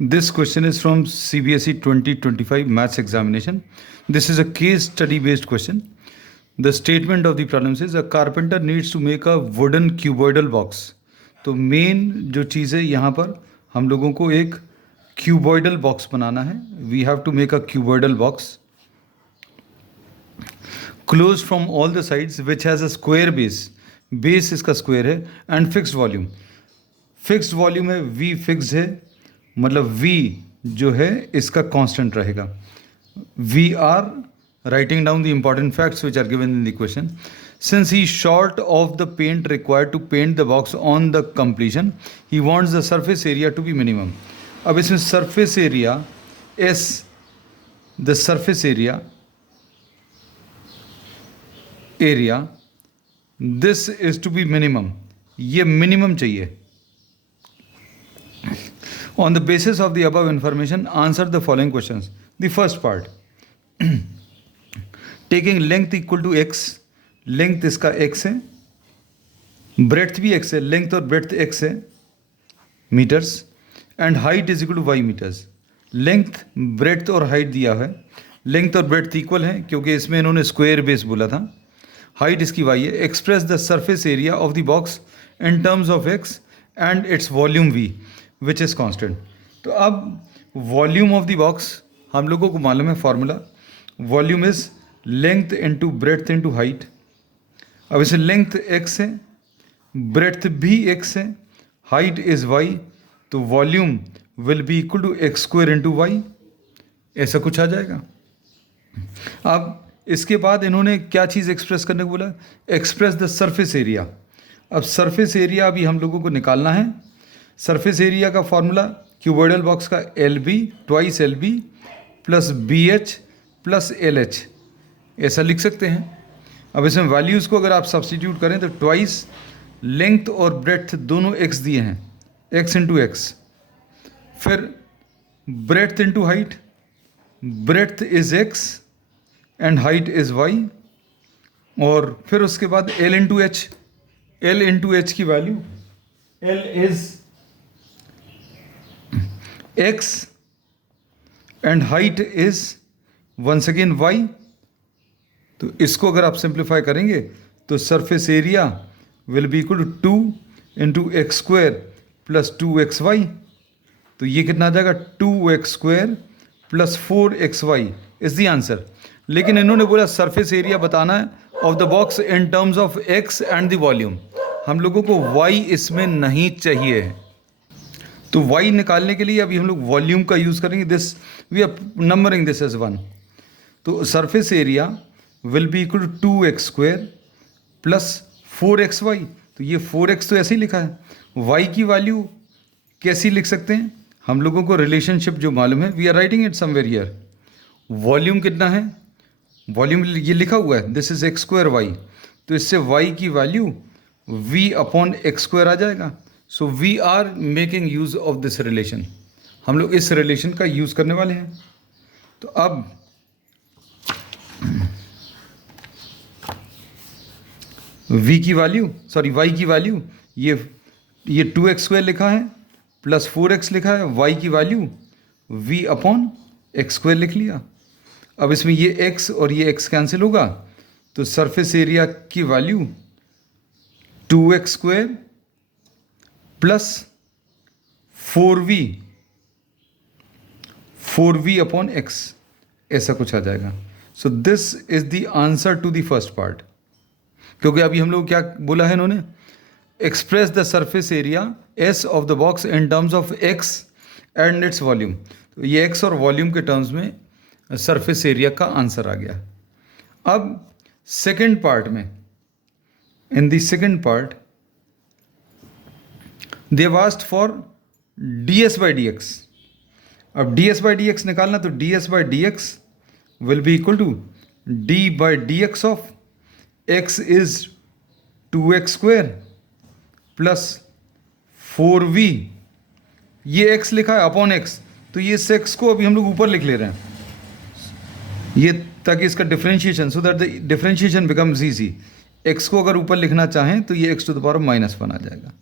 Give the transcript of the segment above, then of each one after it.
This question is from CBSE 2025 maths examination. This is a case study based question. The statement of the problem says a carpenter needs to make a wooden cuboidal box. तो main जो चीज़ है यहाँ पर हम लोगों को एक cuboidal box बनाना है. We have to make a cuboidal box close from all the sides which has a square base इसका स्क्वायर है and fixed volume. Fixed volume है, वी फिक्स्ड है, मतलब वी जो है इसका कांस्टेंट रहेगा. We are writing down the important facts which are given in the question. Since he is short of the paint required to paint the box on the completion, he wants the surface area to be minimum. अब इसमें surface area S, the surface area, this is to be minimum. ये minimum चाहिए. On the basis of the above information, answer the following questions. The first part, taking length equal to x, length इसका x है, breadth भी x है, length और breadth x है metres, and height is equal to y metres. Length, breadth और height दिया है. Length और ब्रेड्थ इक्वल है क्योंकि इसमें इन्होंने स्क्वायर बेस बोला था. हाइट इसकी y है. Express the surface area of the box in terms of x and its volume v which is constant. तो अब वॉल्यूम ऑफ द बॉक्स हम लोगों को मालूम है formula. Volume is length into breadth into height. अब इसे लेंथ x है, ब्रेड्थ भी x है, हाइट इज y, तो volume will be equal to x square into y. ऐसा कुछ आ जाएगा. अब इसके बाद इन्होंने क्या चीज़ एक्सप्रेस करने को बोला? Express the surface area. अब सरफेस एरिया अभी हम लोगों को निकालना है. सरफेस एरिया का फॉर्मूला क्यूबॉइडल बॉक्स का LB twice LB plus BH plus LH, ऐसा लिख सकते हैं. अब इसमें वैल्यूज़ को अगर आप सब्सटीट्यूट करें तो ट्वाइस लेंथ और ब्रेड्थ दोनों x दिए हैं, x इंटू एक्स, फिर breadth into height, breadth is x and height is y, और फिर उसके बाद L into h. L into h की value L is x and height is once again y. तो इसको अगर आप सिंप्लीफाई करेंगे तो surface area will be equal to 2 into x square plus 2xy. तो ये कितना आ जाएगा? 2x square plus 4xy is the answer. लेकिन इन्होंने बोला सरफेस एरिया बताना है of the box in terms of x and the volume. हम लोगों को y इसमें नहीं चाहिए. तो y निकालने के लिए अभी हम लोग वॉल्यूम का यूज़ करेंगे. This we are numbering this as 1. तो surface area will be equal to 2x square plus 4xy. तो ये 4x तो ऐसे ही लिखा है. y की वैल्यू कैसी लिख सकते हैं? हम लोगों को रिलेशनशिप जो मालूम है, we are writing it somewhere here. Volume कितना है? वॉल्यूम ये लिखा हुआ है, this is x square y. तो इससे y की value v upon x square आ जाएगा. So we are making use of this relation. हम लोग इस रिलेशन का यूज़ करने वाले हैं. तो अब v की वैल्यू, सॉरी y की वैल्यू, ये 2x स्क्वायर लिखा है प्लस 4x लिखा है. y की value v upon x square लिख लिया. अब इसमें ये x और ये x कैंसिल होगा, तो सरफेस एरिया की value 2x square plus 4v upon x, ऐसा कुछ आ जाएगा. So this is the answer to the first part. क्योंकि अभी हम लोग क्या बोला है इन्होंने? Express the surface area S of the box in terms of x and its volume. तो ये x और वॉल्यूम के टर्म्स में सरफेस एरिया का आंसर आ गया. अब सेकेंड पार्ट में, in the second part they asked for ds by dx. अब ds बाई dx निकालना, तो ds by dx will be equal to d by dx of x is 2x square plus 4v. ये x लिखा है upon x, तो ये x को अभी हम लोग ऊपर लिख ले रहे हैं ये, ताकि इसका differentiation, so that the differentiation becomes easy. x को अगर ऊपर लिखना चाहें तो ये x टू द पावर -1 आ जाएगा.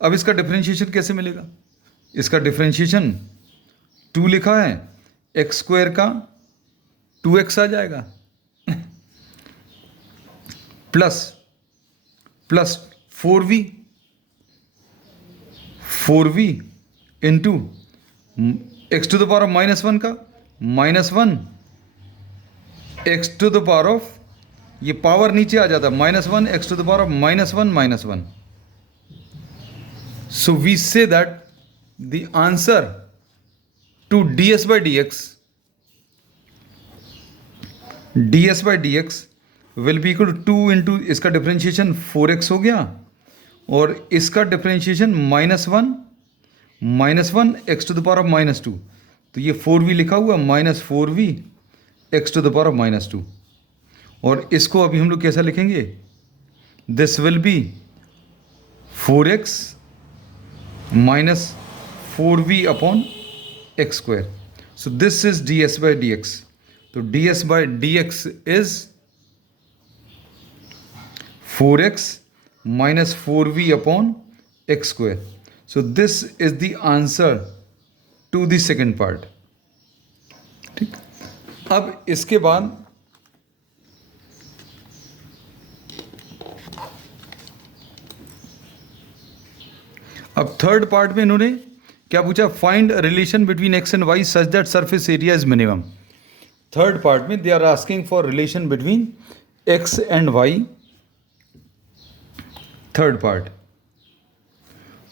अब इसका डिफरेंशिएशन कैसे मिलेगा? इसका डिफरेंशिएशन 2 लिखा है, एक्स स्क्वायर का 2x आ जाएगा plus 4v into x to the power of -1 का -1 x to the power of, ये पावर नीचे आ जाता है, -1 x to the power of -1 so we say that the answer to ds by dx will be equal to 2 into इसका differentiation 4x हो गया और इसका differentiation -1 x to the power of -2, तो ये 4v लिखा हुआ -4v x to the power of -2, और इसको अभी हम लोग कैसा लिखेंगे? This will be 4x minus 4v upon x square. So this is ds by dx. तो ds by dx is 4x minus 4v upon x square. So this is the answer to the second part. ठीक, अब इसके बाद अब third part में इन्होंने क्या पूछा? Find relation between x and y such that surface area is minimum. Third part में they are asking for relation between x and y. Third part,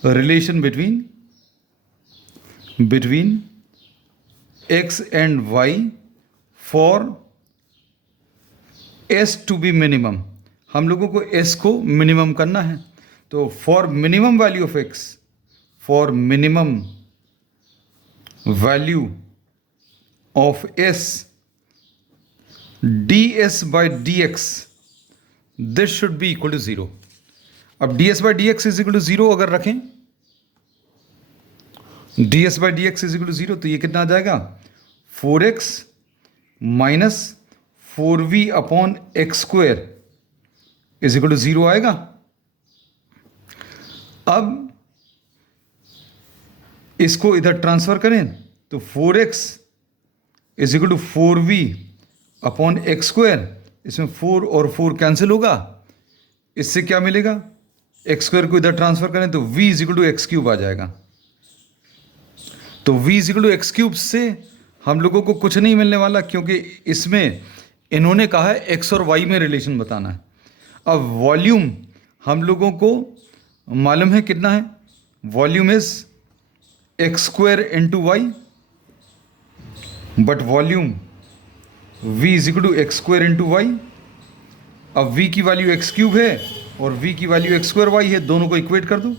relation between x and y for S to be minimum. हम लोगों को S को minimum करना है, तो for minimum value of x, for minimum value of S, ds by dx this should be equal to 0. अब ds by dx is equal to 0 अगर रखें, ds by dx is equal to 0, तो ये कितना आ जाएगा? 4x minus 4v upon x square is equal to 0 आएगा. अब इसको इधर ट्रांसफर करें तो 4x is equal to 4v upon x square, इसमें 4 और 4 कैंसिल होगा, इससे क्या मिलेगा? एक्स स्क्वायर को इधर ट्रांसफर करें तो v is equal to x cube आ जाएगा. तो v is equal to x cube से हम लोगों को कुछ नहीं मिलने वाला, क्योंकि इसमें इन्होंने कहा है x और y में रिलेशन बताना है. अब वॉल्यूम हम लोगों को मालूम है कितना है? Volume is x square into y, but volume v is equal to x square into y. अब v की वैल्यू एक्स क्यूब है और v की वैल्यू एक्स स्क्वायर वाई है, दोनों को इक्वेट कर दो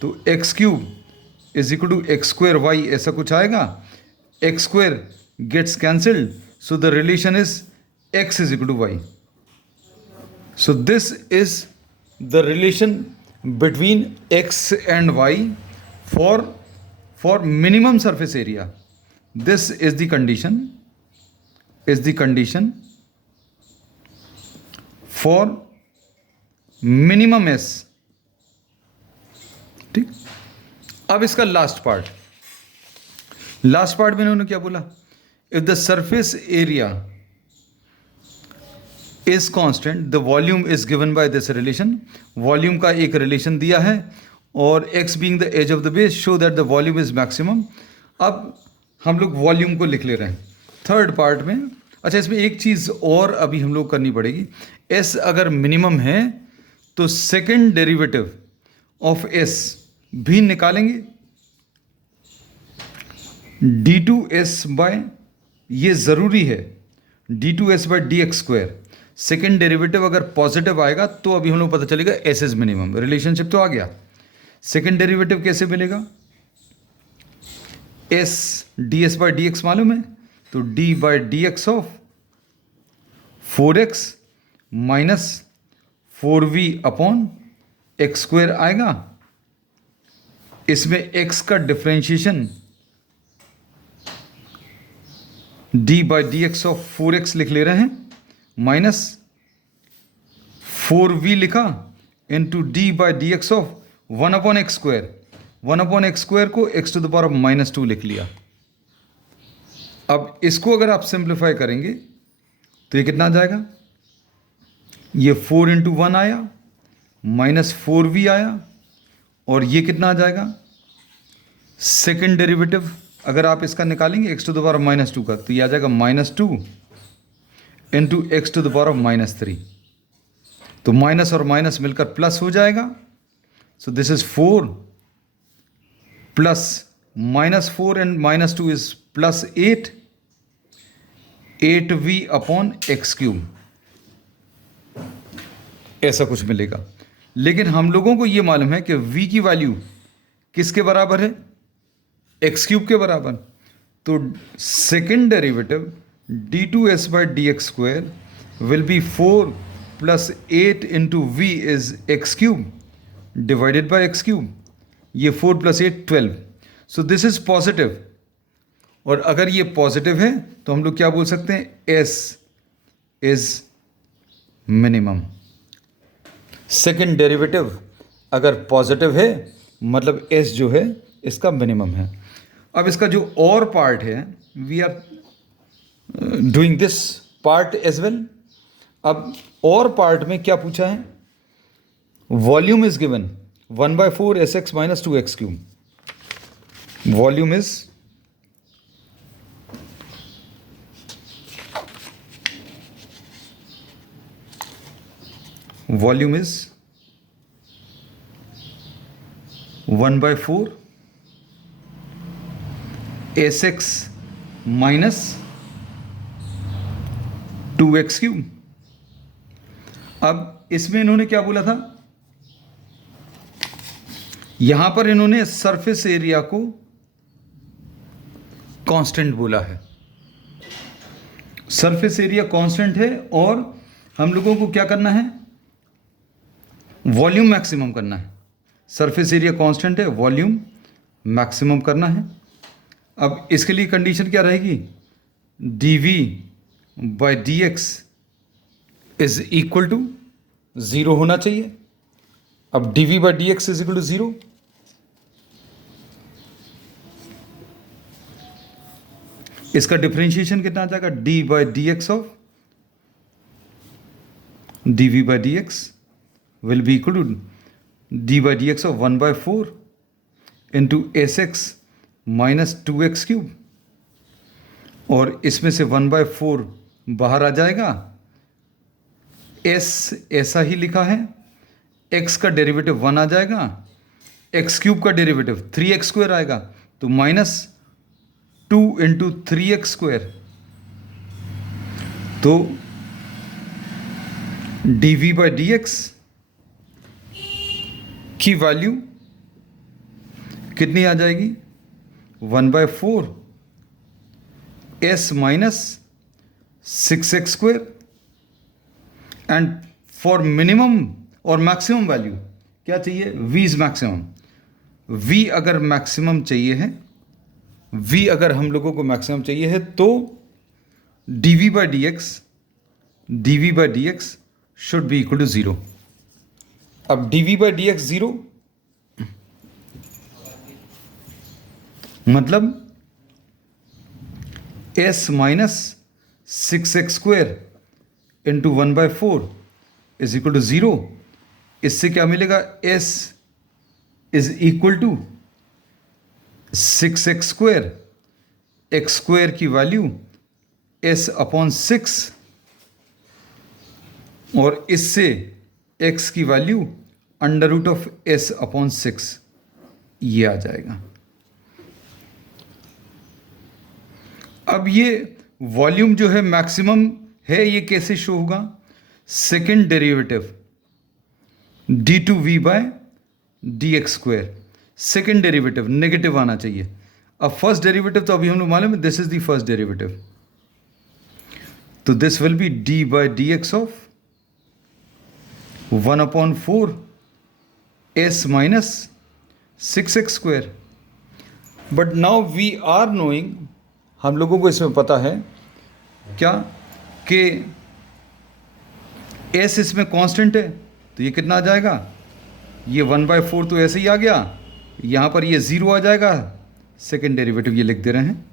तो x cube is equal to x square y ऐसा कुछ आएगा. X square gets cancelled, so the relation is x is equal to y. So this is the relation between x and y for minimum surface area. This is the condition for minimum s. ठीक, अब इसका last part में इन्होंने क्या बोला? If the surface area is constant the volume is given by this relation. Volume का एक relation दिया है और x being the edge of the base show that the volume is maximum. अब हम लोग वॉल्यूम को लिख ले रहे हैं थर्ड पार्ट में. अच्छा, इसमें एक चीज़ और अभी हम लोग करनी पड़ेगी. s अगर मिनिमम है तो सेकेंड डेरिवेटिव ऑफ s भी निकालेंगे. d2s बाय, ये ज़रूरी है, d2s by dx square. Second derivative अगर पॉजिटिव आएगा तो अभी हम लोग पता चलेगा s इज मिनिमम. रिलेशनशिप तो आ गया. सेकेंड डेरिवेटिव कैसे मिलेगा? s ds बाय dx मालूम है, तो d by dx of 4x minus 4v upon x square आएगा. इसमें x का differentiation d by d x of 4x लिख ले रहे हैं, माइनस 4v लिखा into d by d x of 1/x², 1/x² को x⁻² लिख लिया। अब इसको अगर आप सिंप्लीफाई करेंगे तो ये कितना आ जाएगा, ये 4 × 1 आया, -4v आया, और ये कितना आ जाएगा, सेकेंड डेरिवेटिव अगर आप इसका निकालेंगे x⁻² का, तो ये आ जाएगा -2 × x⁻³ तो माइनस और माइनस मिलकर प्लस हो जाएगा। So this is 4 plus -4 and -2 is +8, 8v/x³, ऐसा कुछ मिलेगा। लेकिन हम लोगों को यह मालूम है कि v की वैल्यू किसके बराबर है, x³ के बराबर। तो second derivative d2s/dx² will be 4 + 8 × v is x³ divided by x³। ये 4 + 8 12। सो दिस इज पॉजिटिव, और अगर ये पॉजिटिव है तो हम लोग क्या बोल सकते हैं, s is minimum. Second derivative अगर पॉजिटिव है मतलब s जो है इसका मिनिमम है। अब इसका जो और पार्ट है, we are doing this part as well. अब और पार्ट में क्या पूछा है, volume is given 1/4 sx - 2x³। Volume is volume is 1/4 sx - 2x³। अब इसमें इन्होंने क्या बोला था, यहां पर इन्होंने सरफेस एरिया को कांस्टेंट बोला है। सरफेस एरिया कांस्टेंट है और हम लोगों को क्या करना है, वॉल्यूम मैक्सिमम करना है। सरफेस एरिया कांस्टेंट है, वॉल्यूम मैक्सिमम करना है। अब इसके लिए कंडीशन क्या रहेगी, dv/dx इज इक्वल टू 0 होना चाहिए। अब dv/dx इज इक्वल टू 0, इसका डिफरेंशिएशन कितना आ जाएगा, d/dx of dv/dx will be equal to d/dx of 1/4 × sx - 2x³, और इसमें से 1/4 बाहर आ जाएगा। s ऐसा ही लिखा है, x का डेरिवेटिव 1 आ जाएगा, x³ का डेरिवेटिव 3x² आएगा, तो -2 × 3x²। तो dv/dx की वैल्यू कितनी आ जाएगी, 1/4 s - 6x²। And for minimum और मैक्सिमम वैल्यू क्या चाहिए, v इज मैक्सिमम। v अगर मैक्सिमम चाहिए है, v अगर हम लोगों को मैक्सिमम चाहिए है तो dv/dx should be equal to 0। अब dv/dx 0 मतलब s - 6x² × 1/4 is equal to 0। इससे क्या मिलेगा, s is equal to 6x², x² की वैल्यू s/6, और इससे x की वैल्यू √s/6 ये आ जाएगा। अब ये वॉल्यूम जो है मैक्सिमम है, ये कैसे शो होगा, second derivative d2v/dx², second derivative negative आना चाहिए। अब फर्स्ट डेरिवेटिव तो अभी हम लोग मालूम है, this is the first derivative, तो this will be d/dx of 1/4 s - 6x²। But now we are knowing, हम लोगों को इसमें पता है क्या कि s इसमें कांस्टेंट है, तो ये कितना आ जाएगा, ये 1/4 तो ऐसे ही आ गया, यहाँ पर ये 0 आ जाएगा, सेकेंड डेरिवेटिव ये लिख दे रहे हैं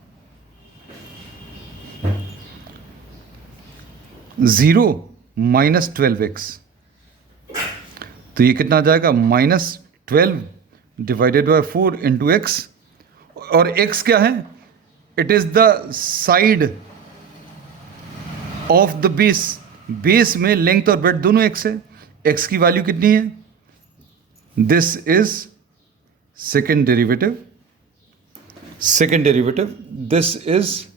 0 माइनस 12x, तो ये कितना आ जाएगा -12 डिवाइडेड बाय 4 इंटू एक्स, और x क्या है, it is the side of the base, base में लेंथ और ब्रेड्थ दोनों x है, x की वैल्यू कितनी है, this is second derivative, this is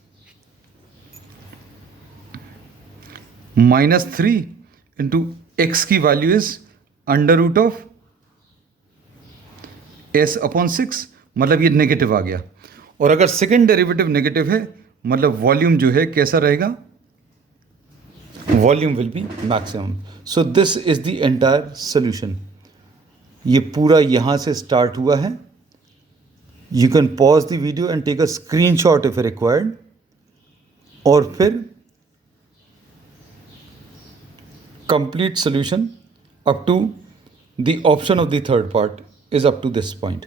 -3 into x की वैल्यू इज √ ऑफ s/6, मतलब ये नेगेटिव आ गया। और अगर सेकेंड डेरिवेटिव नेगेटिव है मतलब वॉल्यूम जो है कैसा रहेगा, volume will be maximum. So this is the entire solution. ये पूरा यहाँ से स्टार्ट हुआ है। You can pause the video and take a screenshot if required, और फिर complete solution up to the option of the third part is up to this point.